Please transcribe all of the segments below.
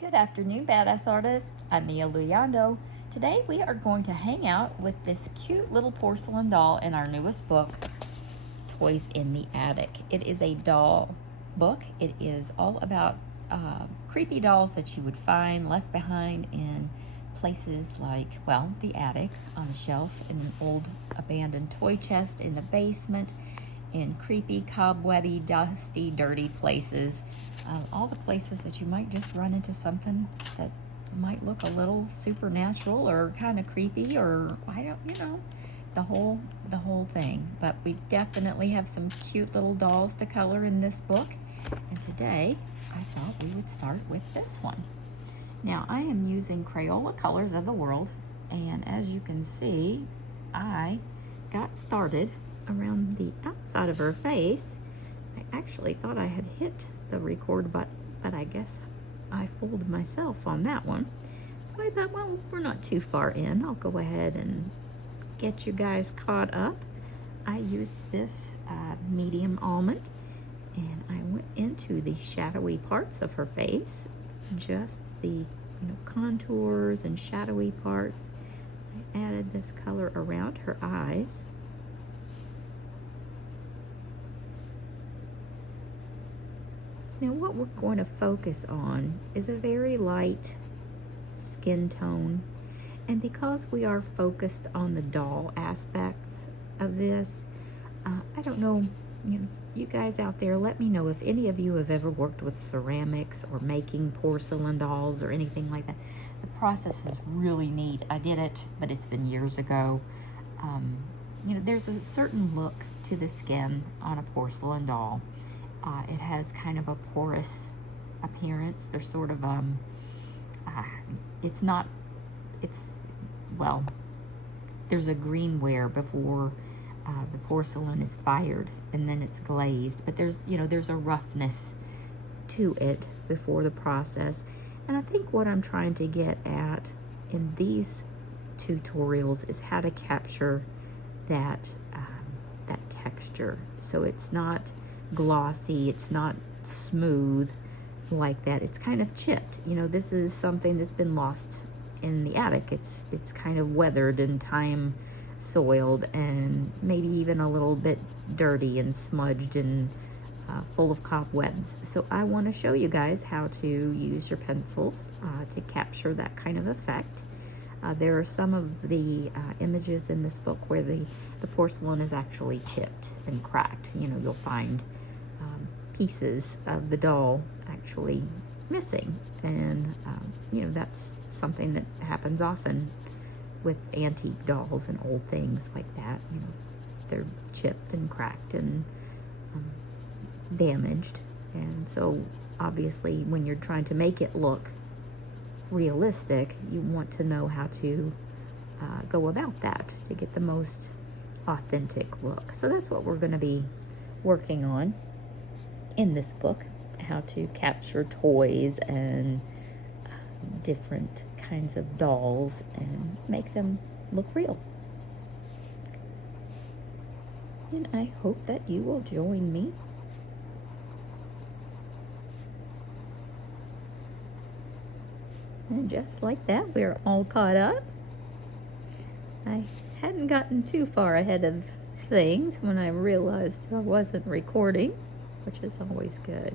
Good afternoon, badass artists. I'm Mia Luyando. Today we are going to hang out with this cute little porcelain doll in our newest book, Toys in the Attic. It is a doll book. It is all about creepy dolls that you would find left behind in places like, well, the attic, on a shelf, in an old abandoned toy chest in the basement, in creepy, cobwebby, dusty, dirty places. All the places that you might just run into something that might look a little supernatural or kind of creepy, or the whole thing. But we definitely have some cute little dolls to color in this book. And today I thought we would start with this one. Now I am using Crayola Colors of the World, and as you can see, I got started around the outside of her face. I actually thought I had hit the record button, but I guess I fooled myself on that one. So I thought, well, we're not too far in. I'll go ahead and get you guys caught up. I used this medium almond, and I went into the shadowy parts of her face, just the contours and shadowy parts. I added this color around her eyes. Now what we're going to focus on is a very light skin tone, and because we are focused on the doll aspects of this, I don't know, you guys out there, let me know if any of you have ever worked with ceramics or making porcelain dolls or anything like that. The process is really neat. I did it, but it's been years ago. There's a certain look to the skin on a porcelain doll. It has kind of a porous appearance. There's sort of, there's a green wear before the porcelain is fired, and then it's glazed. But there's a roughness to it before the process. And I think what I'm trying to get at in these tutorials is how to capture that texture. So it's not glossy, it's not smooth like that. It's kind of chipped. This is something that's been lost in the attic. It's kind of weathered and time soiled, and maybe even a little bit dirty and smudged and full of cobwebs. So I want to show you guys how to use your pencils to capture that kind of effect. There are some of the images in this book where the porcelain is actually chipped and cracked. You'll find pieces of the doll actually missing, and that's something that happens often with antique dolls and old things like that. They're chipped and cracked and damaged, and so obviously when you're trying to make it look realistic, you want to know how to go about that to get the most authentic look. So that's what we're going to be working on in this book, how to capture toys and different kinds of dolls and make them look real. And I hope that you will join me. And just like that, we're all caught up. I hadn't gotten too far ahead of things when I realized I wasn't recording, which is always good.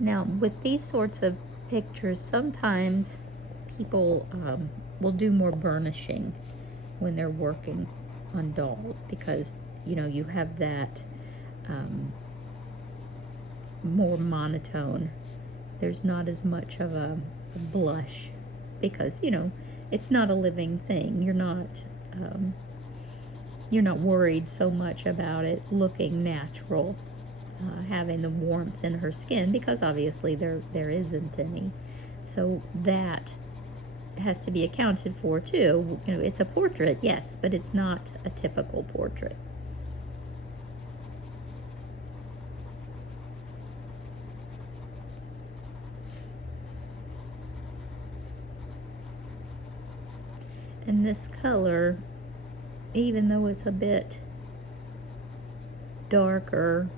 Now, with these sorts of pictures, sometimes people will do more burnishing when they're working on dolls, because you have that more monotone. There's not as much of a blush because it's not a living thing. You're not worried so much about it looking natural, having the warmth in her skin, because obviously there isn't any. So that has to be accounted for too. It's a portrait, yes, but it's not a typical portrait. And this color, even though it's a bit darker,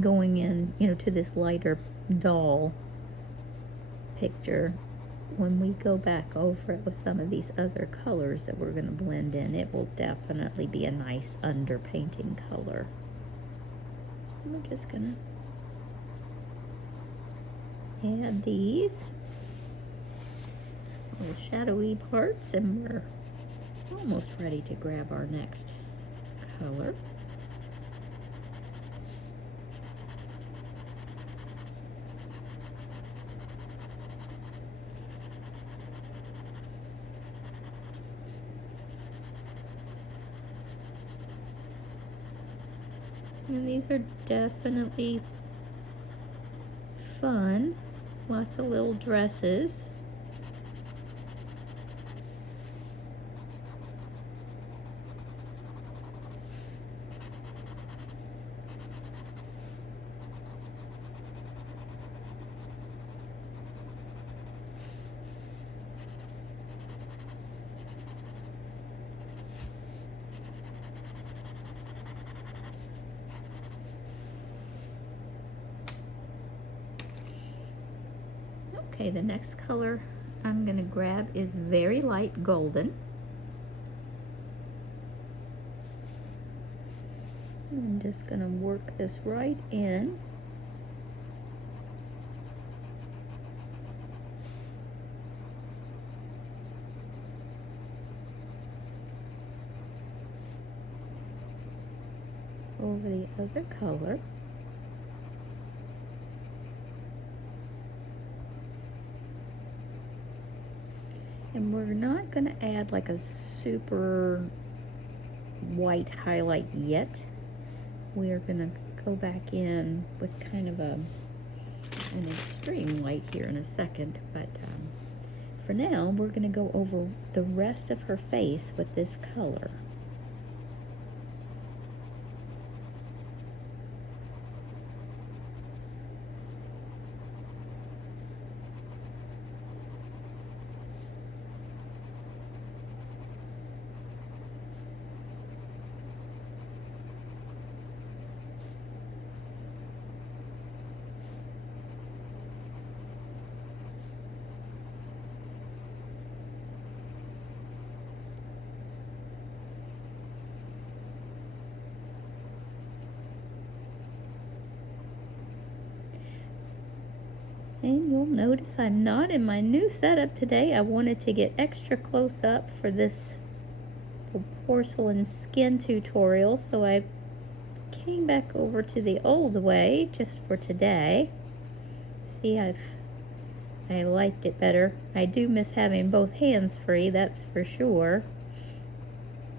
going in, you know, to this lighter doll picture, when we go back over it with some of these other colors that we're going to blend in, it will definitely be a nice underpainting color. We're just going to add these little shadowy parts, and we're almost ready to grab our next color. And these are definitely fun. Lots of little dresses. Okay, the next color I'm going to grab is very light golden. I'm just going to work this right in. Over the other color. And we're not going to add like a super white highlight yet. We are going to go back in with kind of an extreme white here in a second. But for now, we're going to go over the rest of her face with this color. And you'll notice I'm not in my new setup today. I wanted to get extra close up for this porcelain skin tutorial, so I came back over to the old way just for today. See, I liked it better. I do miss having both hands free, that's for sure.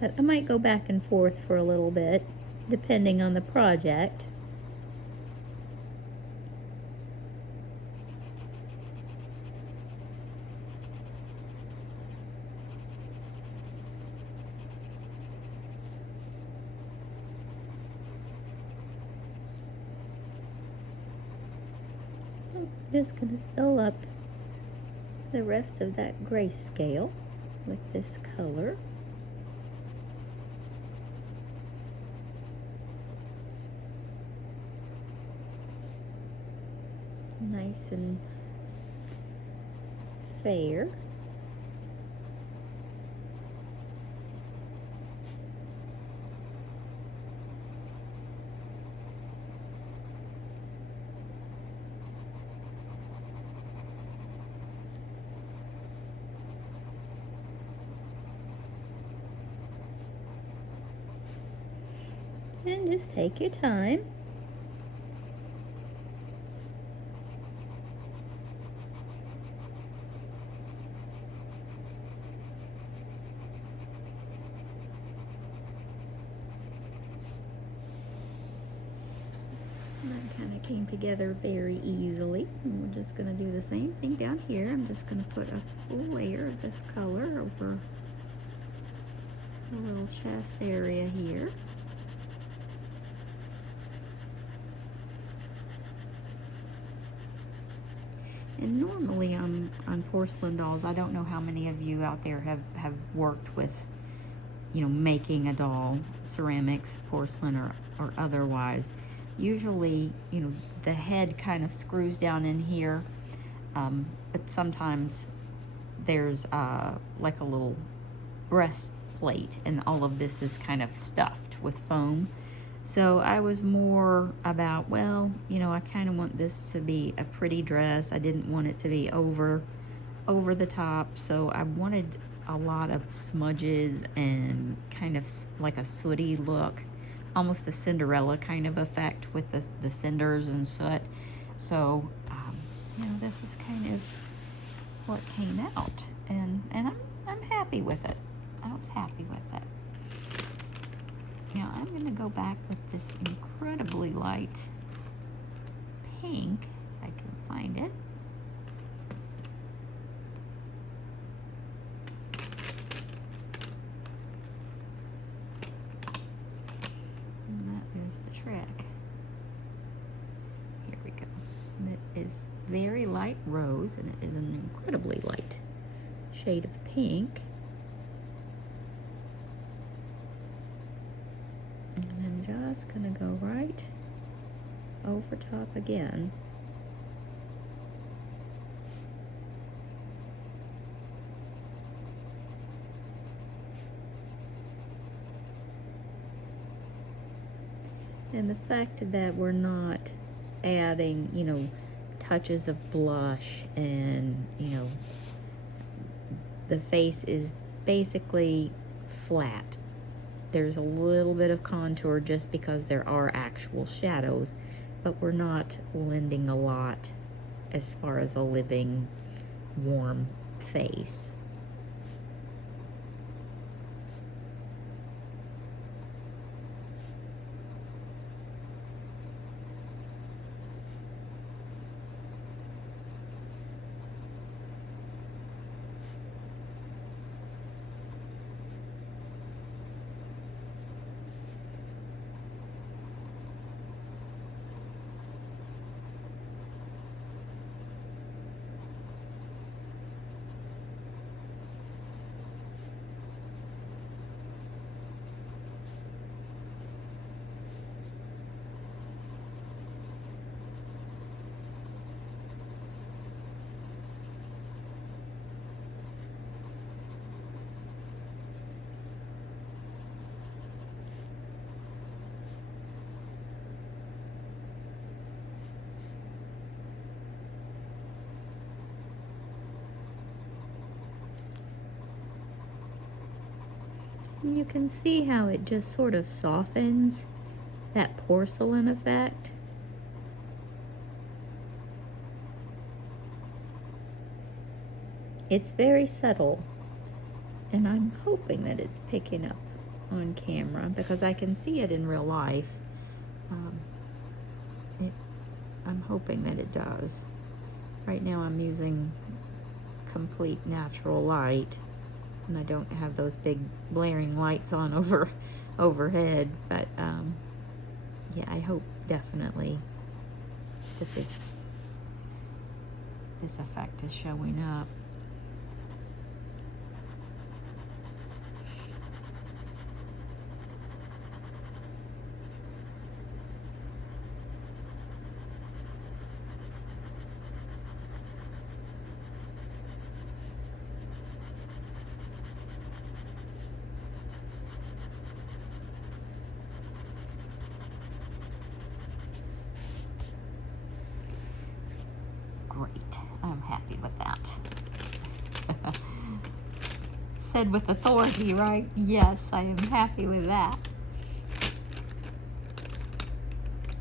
But I might go back and forth for a little bit, depending on the project. I'm just going to fill up the rest of that grayscale with this color. Nice and fair. And just take your time. That kind of came together very easily. And we're just going to do the same thing down here. I'm just going to put a full layer of this color over the little chest area here. And normally I'm on porcelain dolls. I don't know how many of you out there have worked with, you know, making a doll, ceramics, porcelain, or otherwise. Usually, you know, the head kind of screws down in here, but sometimes there's like a little breastplate, and all of this is kind of stuffed with foam. So I was more about, well, you know, I kind of want this to be a pretty dress. I didn't want it to be over the top, so I wanted a lot of smudges and kind of like a sooty look, almost a Cinderella kind of effect with the cinders and soot. So, you know, this is kind of what came out, and I'm happy with it. I was happy with it. Now I'm going to go back with this incredibly light pink, if I can find it. And that is the trick. Here we go. It is very light rose, and it is an incredibly light shade of pink. And I'm just gonna go right over top again. And the fact that we're not adding, you know, touches of blush, and, you know, the face is basically flat. There's a little bit of contour just because there are actual shadows, but we're not blending a lot as far as a living, warm face. You can see how it just sort of softens that porcelain effect. It's very subtle, and I'm hoping that it's picking up on camera because I can see it in real life. I'm hoping that it does. Right now I'm using complete natural light, and I don't have those big blaring lights on overhead, but yeah, I hope definitely that this effect is showing up. Great, I'm happy with that. Said with authority, right? Yes, I am happy with that.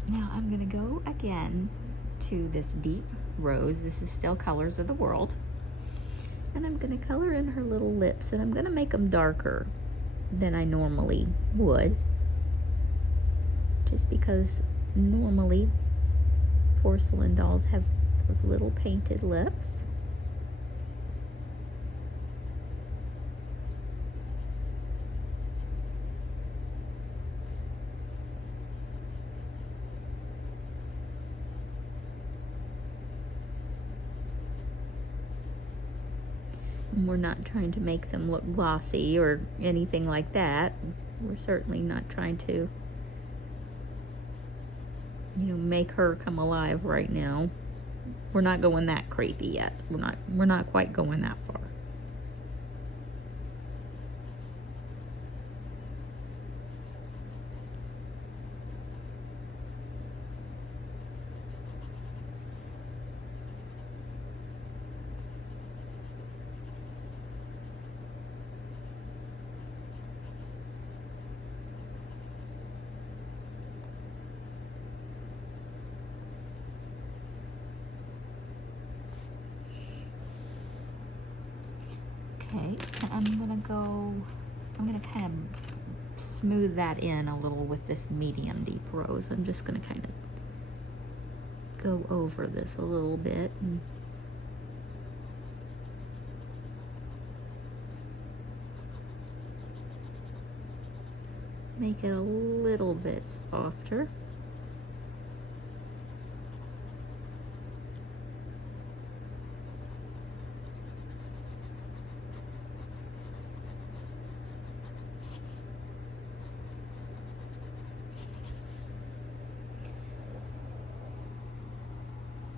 Now I'm gonna go again to this deep rose. This is still Colors of the World. And I'm gonna color in her little lips, and I'm gonna make them darker than I normally would. Just because normally porcelain dolls have those little painted lips. We're not trying to make them look glossy or anything like that. We're certainly not trying to, you know, make her come alive right now. We're not going that creepy yet. We're not quite going that far. Okay, I'm gonna kind of smooth that in a little with this medium deep rose. I'm just gonna kind of go over this a little bit and make it a little bit softer.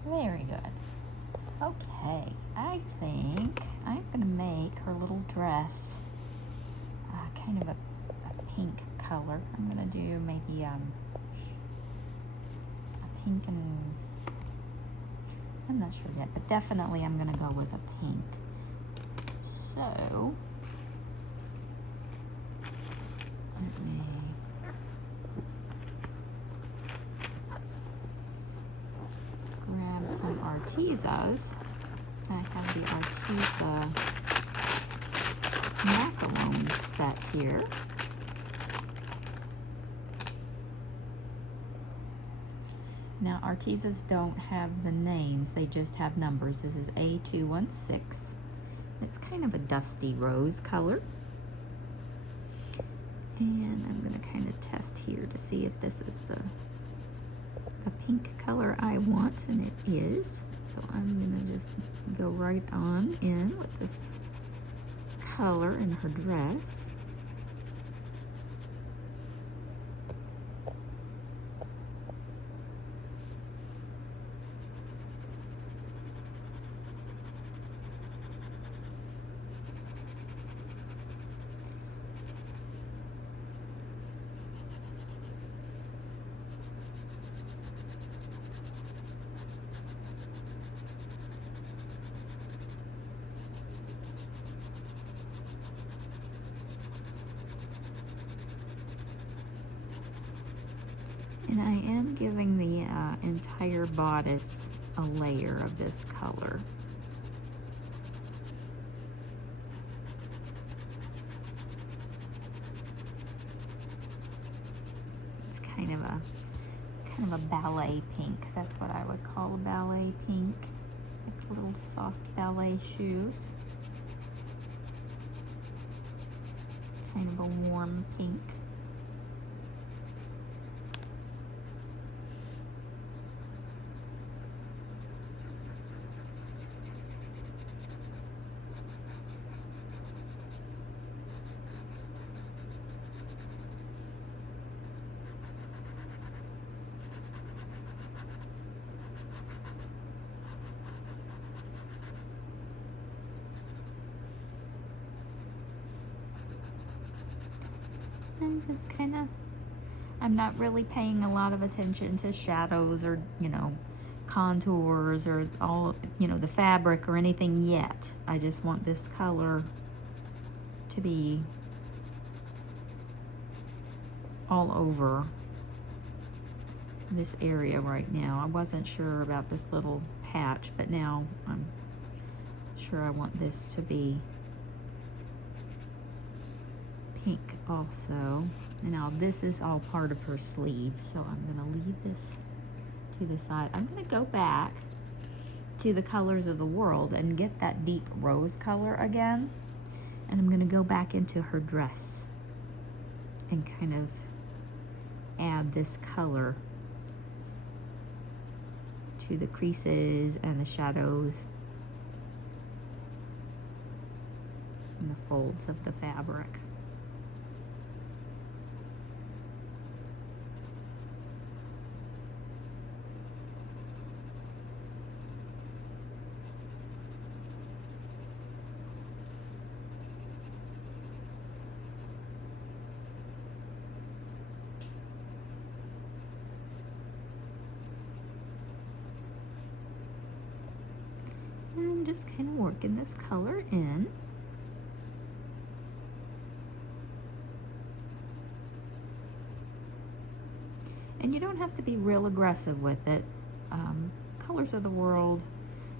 Very good. Okay, I think I'm gonna make her little dress kind of a pink color. I'm gonna do maybe a pink, and I'm not sure yet, but definitely I'm gonna go with a pink. So let me grab some Artezas. I have the Arteza macaron set here. Now Artezas don't have the names, they just have numbers. This is A216. It's kind of a dusty rose color. And I'm gonna kind of test here to see if this is the pink color I want, and it is. So I'm gonna just go right on in with this color in her dress. And I am giving the entire bodice a layer of this color. It's kind of a ballet pink. That's what I would call a ballet pink. Like little soft ballet shoes. Kind of a warm pink. I'm not really paying a lot of attention to shadows or, you know, contours or all, you know, the fabric or anything yet. I just want this color to be all over this area right now. I wasn't sure about this little patch, but now I'm sure I want this to be pink also. And now this is all part of her sleeve, so I'm gonna leave this to the side. I'm gonna go back to the Colors of the World and get that deep rose color again. And I'm gonna go back into her dress and kind of add this color to the creases and the shadows. the folds of the fabric. And I'm just kind of working this color in. And you don't have to be real aggressive with it. Colors of the World,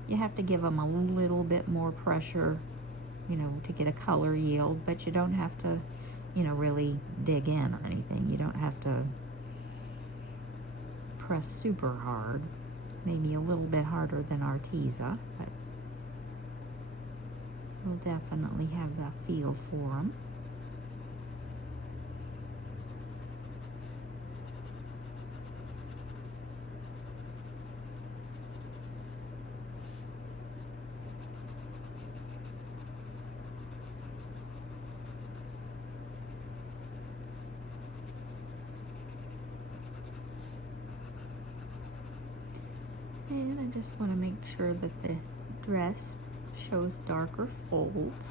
you have to give them a little bit more pressure, you know, to get a color yield, but you don't have to, you know, really dig in or anything. You don't have to press super hard. Maybe a little bit harder than Arteza, but you'll definitely have that feel for them. And I just want to make sure that the dress shows darker folds.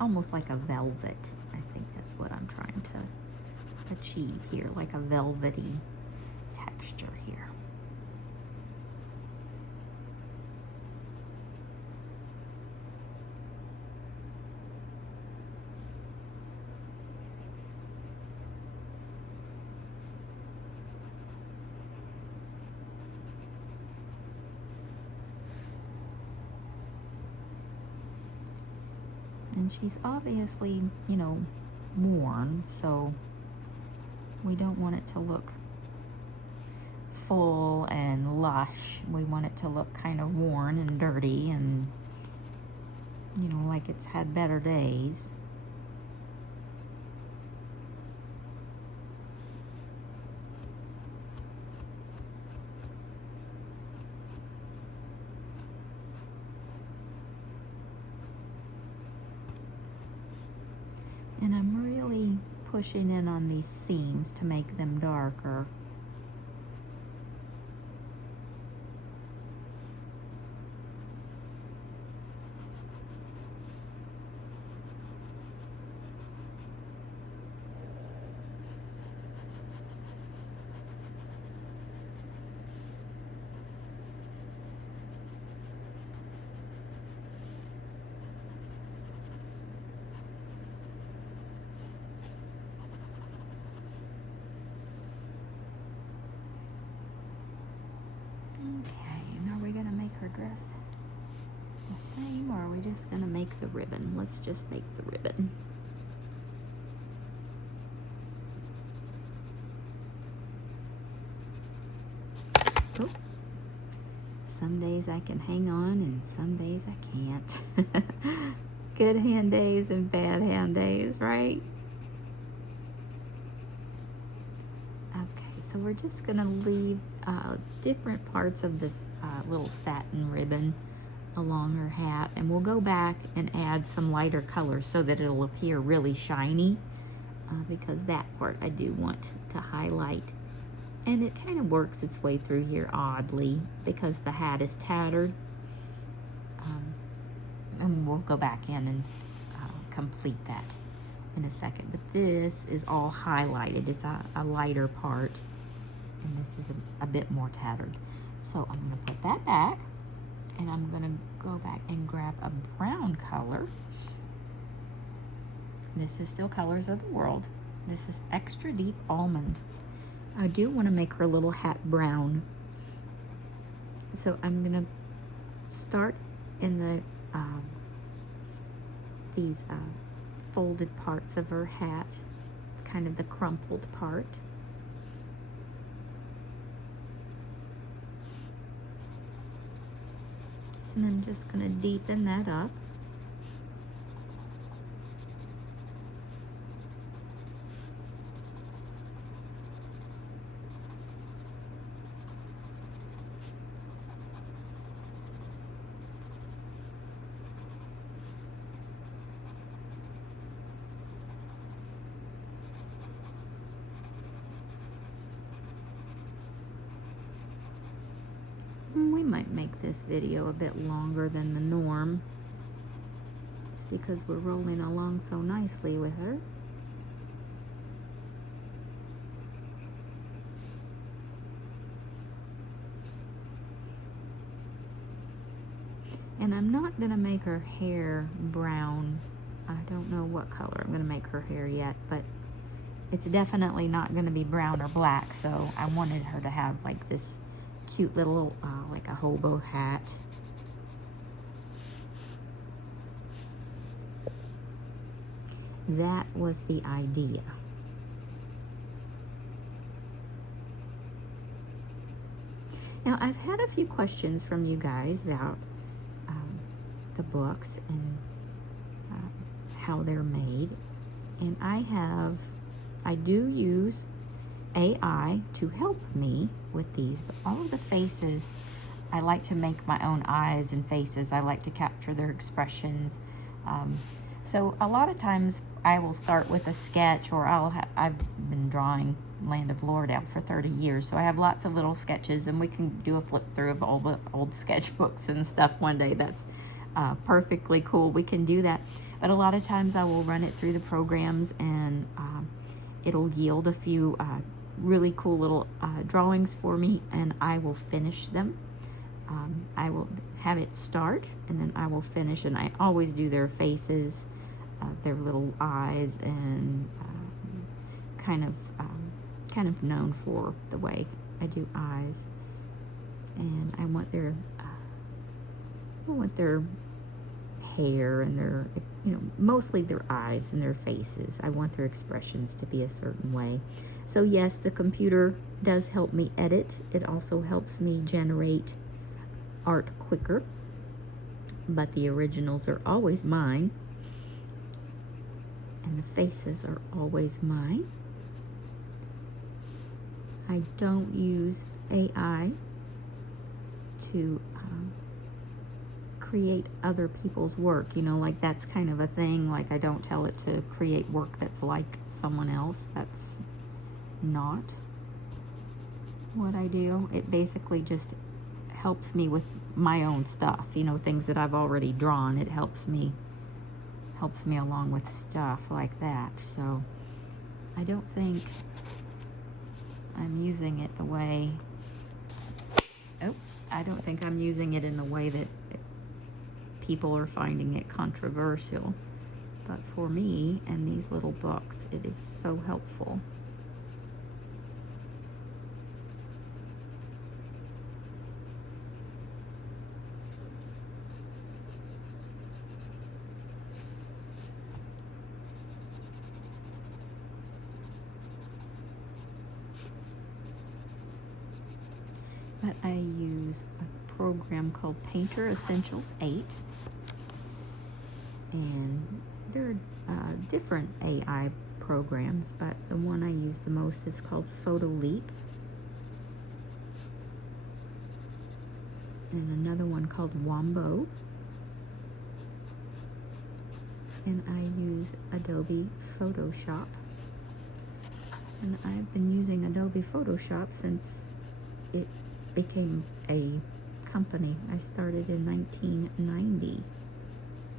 Almost like a velvet. I think that's what I'm trying to achieve here, like a velvety texture here. And she's obviously, you know, worn, so we don't want it to look full and lush. We want it to look kind of worn and dirty and, you know, like it's had better days. And I'm really pushing in on these seams to make them darker. Okay, and are we gonna make her dress the same, or are we just gonna make the ribbon? Let's just make the ribbon. Oh. Some days I can hang on and some days I can't. Good hand days and bad hand days, right? Okay, so we're just gonna leave different parts of this little satin ribbon along her hat, and we'll go back and add some lighter colors so that it'll appear really shiny, because that part I do want to highlight. And it kind of works its way through here oddly because the hat is tattered. And we'll go back in and complete that in a second. But this is all highlighted. It's a lighter part, and this is a bit more tattered. So I'm going to put that back, and I'm going to go back and grab a brown color. This is still Colors of the World. This is Extra Deep Almond. I do want to make her little hat brown. So I'm going to start in the these folded parts of her hat, kind of the crumpled part. And I'm just going to deepen that up. might make this video a bit longer than the norm. It's because we're rolling along so nicely with her. And I'm not gonna make her hair brown. I don't know what color I'm gonna make her hair yet, but it's definitely not gonna be brown or black, so I wanted her to have like this cute little, like a hobo hat. That was the idea. Now, I've had a few questions from you guys about the books and how they're made, and I do use AI to help me with these, but all of the faces, I like to make my own eyes and faces. I like to capture their expressions. So a lot of times I will start with a sketch, or I've been drawing Land of Lord out for 30 years, so I have lots of little sketches, and we can do a flip through of all the old sketchbooks and stuff one day. That's perfectly cool. We can do that. But a lot of times I will run it through the programs, and it'll yield a few really cool little drawings for me, and I will finish them. I will have it start, and then I will finish, and I always do their faces, their little eyes, and kind of known for the way I do eyes. And I want their hair and their, mostly their eyes and their faces. I want their expressions to be a certain way. So yes, the computer does help me edit. It also helps me generate art quicker, but the originals are always mine, and the faces are always mine. I don't use AI to create other people's work, like that's kind of a thing. Like, I don't tell it to create work that's like someone else. That's not what I do. It basically just helps me with my own stuff, things that I've already drawn. It helps me along with stuff like that. So I don't think I'm using it the way, I don't think I'm using it in the way that people are finding it controversial. But for me and these little books, it is so helpful. But I use a program called Painter Essentials 8, and there are different AI programs, but the one I use the most is called PhotoLeap, and another one called Wombo, and I use Adobe Photoshop, and I've been using Adobe Photoshop since it became a company. I started in 1990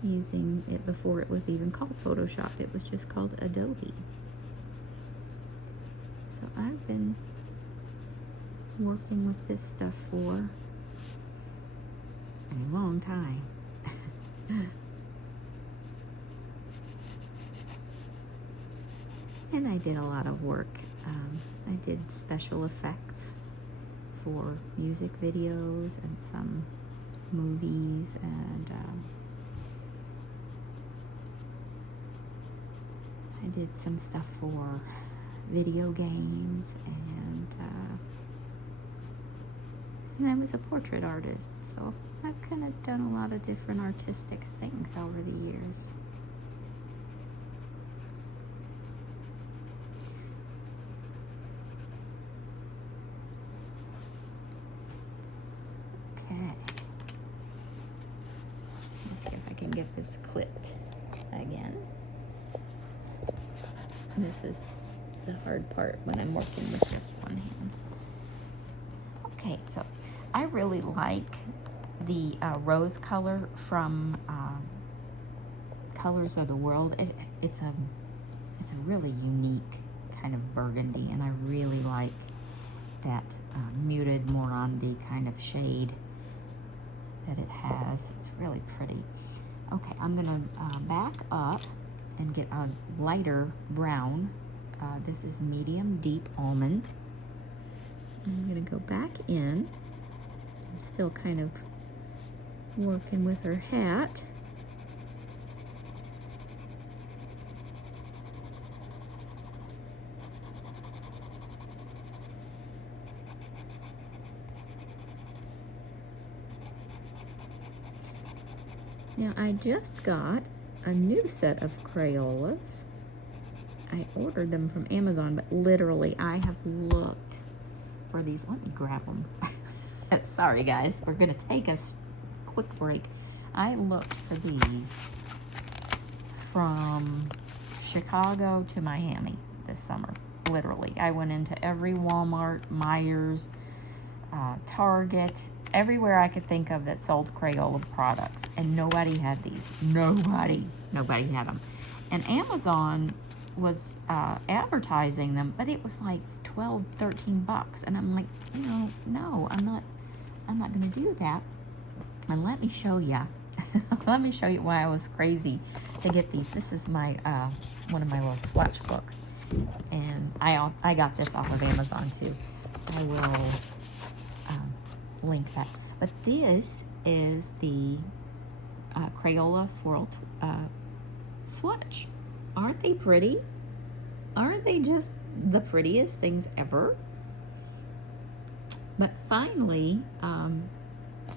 using it before it was even called Photoshop. It was just called Adobe. So I've been working with this stuff for a long time. And I did a lot of work. I did special effects for music videos and some movies, and I did some stuff for video games, and I was a portrait artist, so I've kind of done a lot of different artistic things over the years. Get this clipped again. This is the hard part when I'm working with just one hand. Okay, so I really like the rose color from Colors of the World. It's a really unique kind of burgundy, and I really like that muted Morandi kind of shade that it has. It's really pretty. Okay, I'm gonna back up and get a lighter brown. This is medium deep almond. I'm gonna go back in. I'm still kind of working with her hat. Now I just got a new set of Crayolas. I ordered them from Amazon, but literally I have looked for these. Let me grab them. Sorry guys, we're gonna take a quick break. I looked for these from Chicago to Miami this summer. Literally, I went into every Walmart, Myers, Target, everywhere I could think of that sold Crayola products, and nobody had these. Nobody had them. And Amazon was advertising them, but it was like 12, 13 bucks, and I'm like, no, I'm not gonna do that. And let me show you. Let me show you why I was crazy to get these. This is my one of my little Swatch books, and I got this off of Amazon too. I will link that. But this is the Crayola Swirl Swatch. Aren't they pretty? Aren't they just the prettiest things ever? But finally,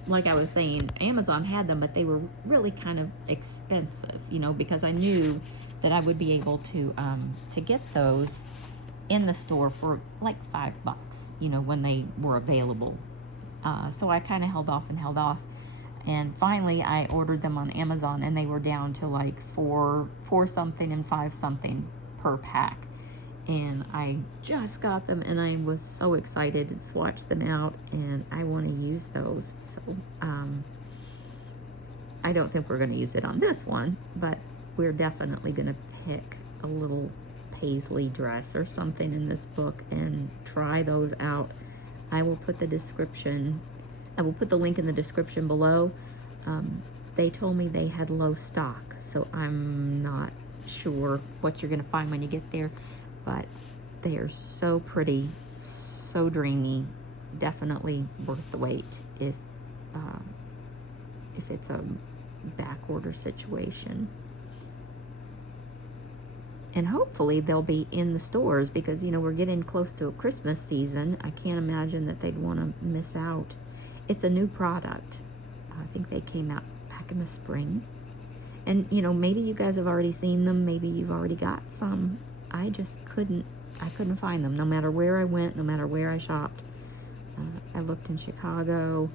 like I was saying, Amazon had them, but they were really kind of expensive, because I knew that I would be able to get those in the store for like $5, when they were available. So I kind of held off, and finally I ordered them on Amazon, and they were down to like four something and 5 something per pack. And I just got them, and I was so excited and swatched them out, and I want to use those. So I don't think we're going to use it on this one, but we're definitely going to pick a little paisley dress or something in this book and try those out. I will put the link in the description below. They told me they had low stock, so I'm not sure what you're going to find when you get there. But they are so pretty, so dreamy, definitely worth the wait if it's a back order situation. And hopefully they'll be in the stores, because we're getting close to a Christmas season. I can't imagine that they'd want to miss out. It's a new product. I think they came out back in the spring. And maybe you guys have already seen them, maybe you've already got some. I just couldn't find them, no matter where I went, no matter where I shopped. I looked in Chicago,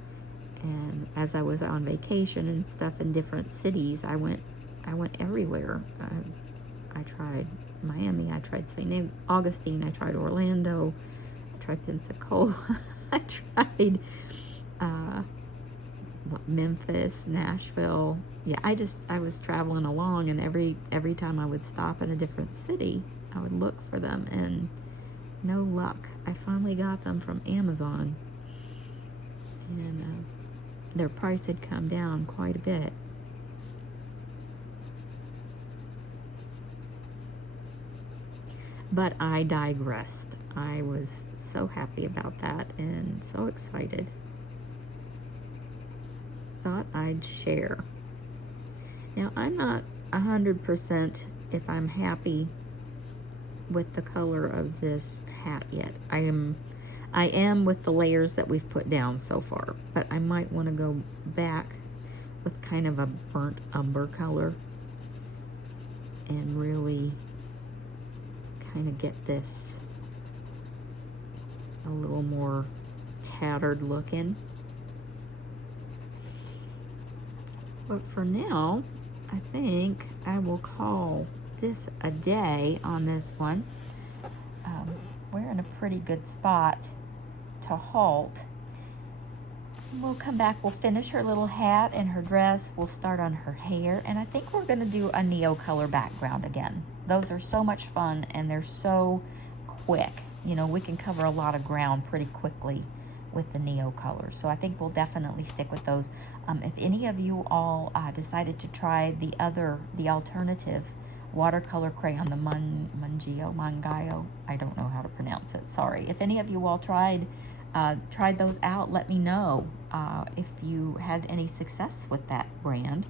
and as I was on vacation and stuff in different cities, I went everywhere. I tried Miami, I tried St. Augustine, I tried Orlando, I tried Pensacola, I tried Memphis, Nashville. Yeah, I was traveling along, and every time I would stop in a different city, I would look for them, and no luck. I finally got them from Amazon, and their price had come down quite a bit. But I digressed. I was so happy about that and so excited. Thought I'd share. Now, I'm not 100% if I'm happy with the color of this hat yet. I am with the layers that we've put down so far, but I might want to go back with kind of a burnt umber color and really kind of get this a little more tattered looking. But for now, I think I will call this a day on this one. We're in a pretty good spot to halt. We'll come back, we'll finish her little hat and her dress. We'll start on her hair, and I think we're gonna do a neo color background again. Those are so much fun and they're so quick. You know, we can cover a lot of ground pretty quickly with the neo colors. So I think we'll definitely stick with those. If any of you all decided to try the alternative watercolor crayon, the Mangayo, I don't know how to pronounce it, sorry. If any of you all tried those out, let me know if you had any success with that brand.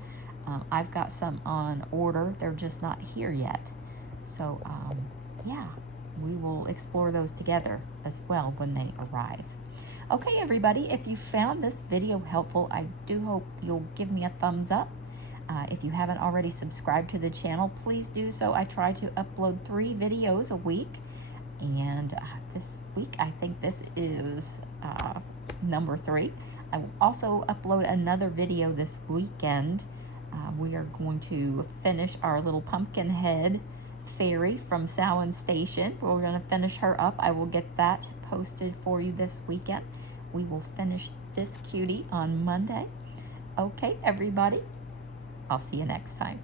I've got some on order, they're just not here yet. So yeah, we will explore those together as well when they arrive. Okay, everybody, if you found this video helpful, I do hope you'll give me a thumbs up. If you haven't already subscribed to the channel, please do so. I try to upload 3 videos a week, and this week I think this is number 3. I will also upload another video this weekend. We are going to finish our little pumpkin head fairy from Samhain Station. We're going to finish her up. I will get that posted for you this weekend. We will finish this cutie on Monday. Okay, everybody, I'll see you next time.